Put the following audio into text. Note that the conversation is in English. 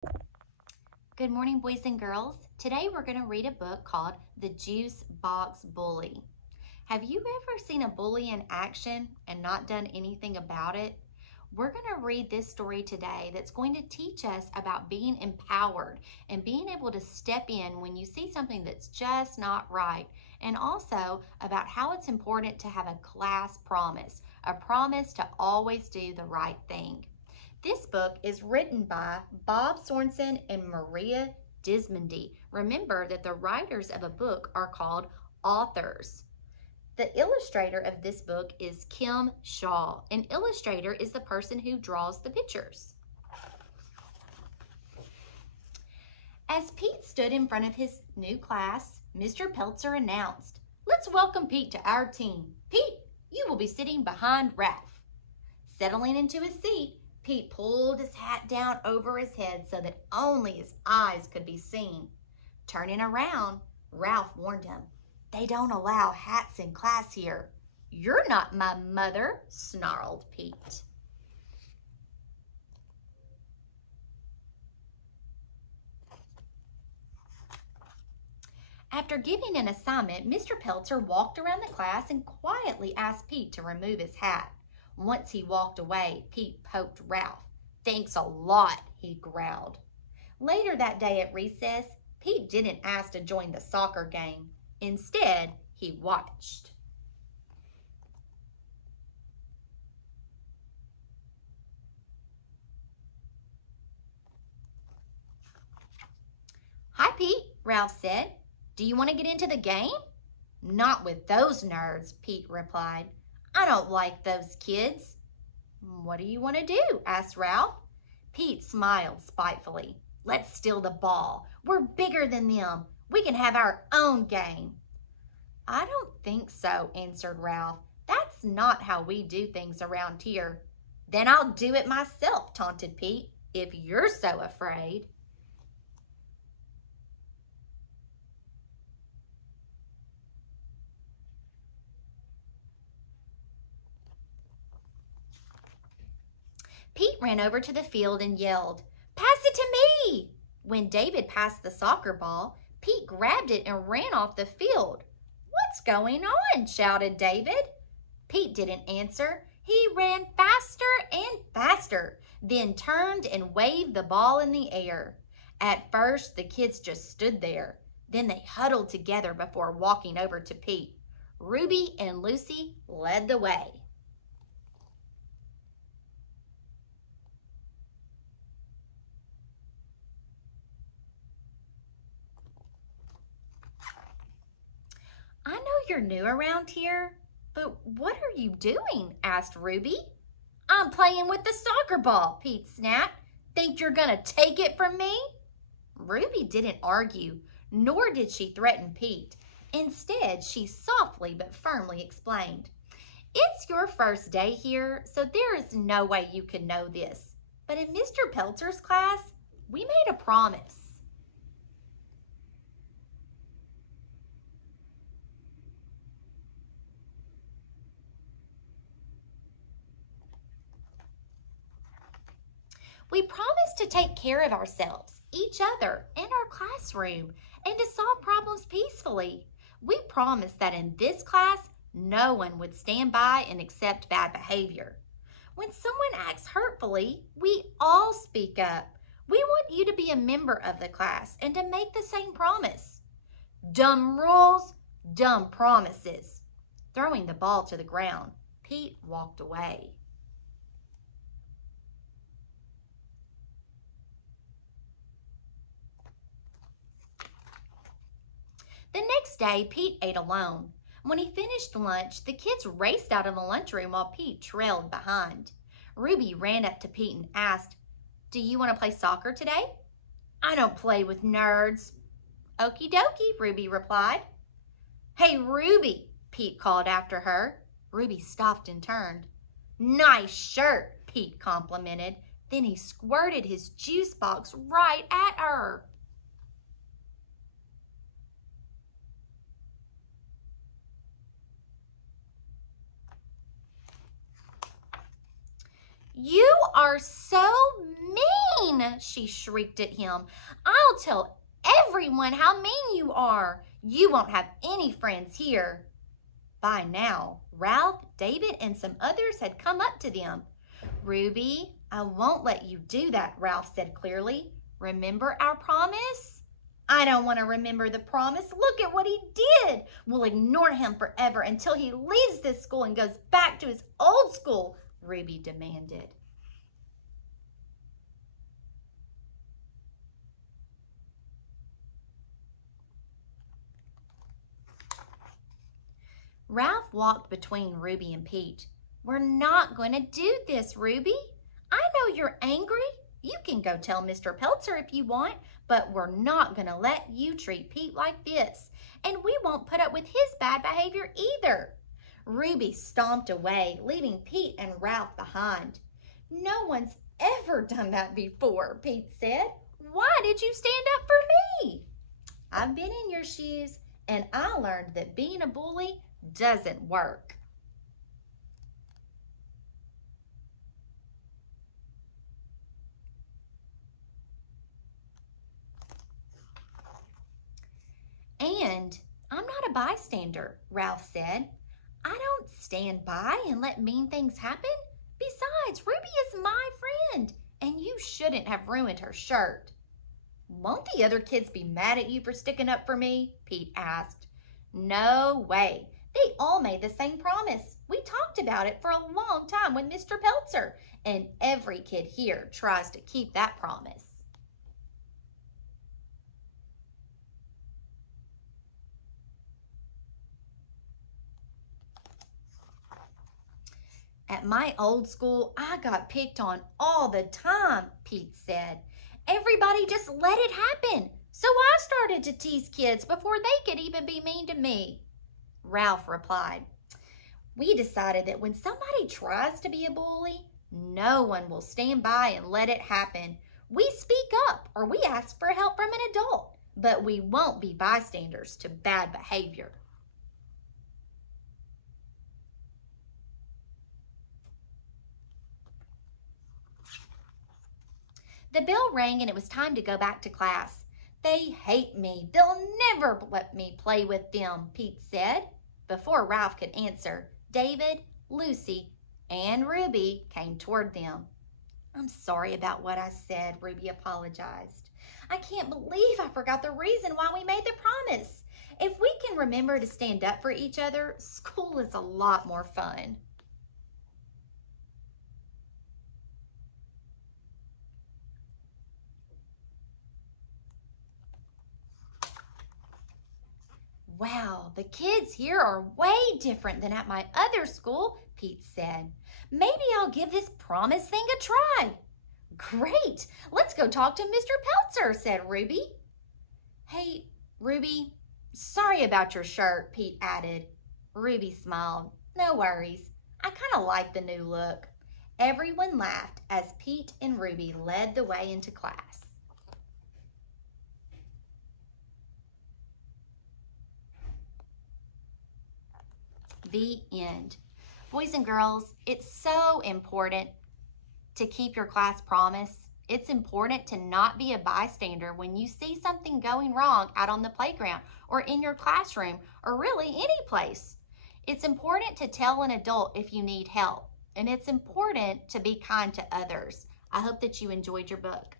Good morning, boys and girls. Today we're going to read a book called The Juice Box Bully. Have you ever seen a bully in action and not done anything about it? We're going to read this story today that's going to teach us about being empowered and being able to step in when you see something that's just not right, and also about how it's important to have a class promise, a promise to always do the right thing. This book is written by Bob Sorensen and Maria Dismondy. Remember that the writers of a book are called authors. The illustrator of this book is Kim Shaw. An illustrator is the person who draws the pictures. As Pete stood in front of his new class, Mr. Peltzer announced, "Let's welcome Pete to our team. Pete, you will be sitting behind Ralph." Settling into his seat, Pete pulled his hat down over his head so that only his eyes could be seen. Turning around, Ralph warned him, "They don't allow hats in class here." "You're not my mother," snarled Pete. After giving an assignment, Mr. Peltzer walked around the class and quietly asked Pete to remove his hat. Once he walked away, Pete poked Ralph. "Thanks a lot," he growled. Later that day at recess, Pete didn't ask to join the soccer game. Instead, he watched. "Hi, Pete," Ralph said. "Do you want to get into the game?" "Not with those nerds," Pete replied. "I don't like those kids." "What do you want to do?" asked Ralph. Pete smiled spitefully. "Let's steal the ball. We're bigger than them. We can have our own game." "I don't think so," answered Ralph. "That's not how we do things around here." "Then I'll do it myself," taunted Pete, "if you're so afraid." Pete ran over to the field and yelled, "Pass it to me!" When David passed the soccer ball, Pete grabbed it and ran off the field. "What's going on?" shouted David. Pete didn't answer. He ran faster and faster, then turned and waved the ball in the air. At first, the kids just stood there. Then they huddled together before walking over to Pete. Ruby and Lucy led the way. "I know you're new around here, but what are you doing?" asked Ruby. "I'm playing with the soccer ball," Pete snapped. "Think you're gonna take it from me?" Ruby didn't argue, nor did she threaten Pete. Instead, she softly but firmly explained, "It's your first day here, so there is no way you can know this. But in Mr. Peltzer's class, we made a promise." "We promised to take care of ourselves, each other, and our classroom, and to solve problems peacefully. We promised that in this class, no one would stand by and accept bad behavior. When someone acts hurtfully, we all speak up. We want you to be a member of the class and to make the same promise." "Dumb rules, dumb promises." Throwing the ball to the ground, Pete walked away. The next day, Pete ate alone. When he finished lunch, the kids raced out of the lunchroom while Pete trailed behind. Ruby ran up to Pete and asked, "Do you want to play soccer today?" "I don't play with nerds." "Okie dokie," Ruby replied. "Hey, Ruby," Pete called after her. Ruby stopped and turned. "Nice shirt," Pete complimented. Then he squirted his juice box right at her. "You are so mean," she shrieked at him. "I'll tell everyone how mean you are. You won't have any friends here." By now, Ralph, David, and some others had come up to them. "Ruby, I won't let you do that," Ralph said clearly. "Remember our promise?" "I don't want to remember the promise. Look at what he did. We'll ignore him forever until he leaves this school and goes back to his old school," Ruby demanded. Ralph walked between Ruby and Pete. "We're not going to do this, Ruby. I know you're angry. You can go tell Mr. Peltzer if you want, but we're not going to let you treat Pete like this. And we won't put up with his bad behavior either." Ruby stomped away, leaving Pete and Ralph behind. "No one's ever done that before," Pete said. "Why did you stand up for me?" "I've been in your shoes, and I learned that being a bully doesn't work." "And I'm not a bystander," Ralph said. "I don't stand by and let mean things happen. Besides, Ruby is my friend, and you shouldn't have ruined her shirt." "Won't the other kids be mad at you for sticking up for me?" Pete asked. "No way. They all made the same promise. We talked about it for a long time with Mr. Peltzer, and every kid here tries to keep that promise." "At my old school, I got picked on all the time," Pete said. "Everybody just let it happen. So I started to tease kids before they could even be mean to me." Ralph replied, "We decided that when somebody tries to be a bully, no one will stand by and let it happen. We speak up or we ask for help from an adult, but we won't be bystanders to bad behavior." The bell rang and it was time to go back to class. "They hate me. They'll never let me play with them," Pete said. Before Ralph could answer, David, Lucy, and Ruby came toward them. "I'm sorry about what I said," Ruby apologized. "I can't believe I forgot the reason why we made the promise. If we can remember to stand up for each other, school is a lot more fun." "Wow, the kids here are way different than at my other school," Pete said. "Maybe I'll give this promise thing a try." "Great, let's go talk to Mr. Peltzer," said Ruby. "Hey, Ruby, sorry about your shirt," Pete added. Ruby smiled. "No worries. I kind of like the new look." Everyone laughed as Pete and Ruby led the way into class. The end. Boys and girls, it's so important to keep your class promise. It's important to not be a bystander when you see something going wrong out on the playground or in your classroom or really any place. It's important to tell an adult if you need help, and it's important to be kind to others. I hope that you enjoyed your book.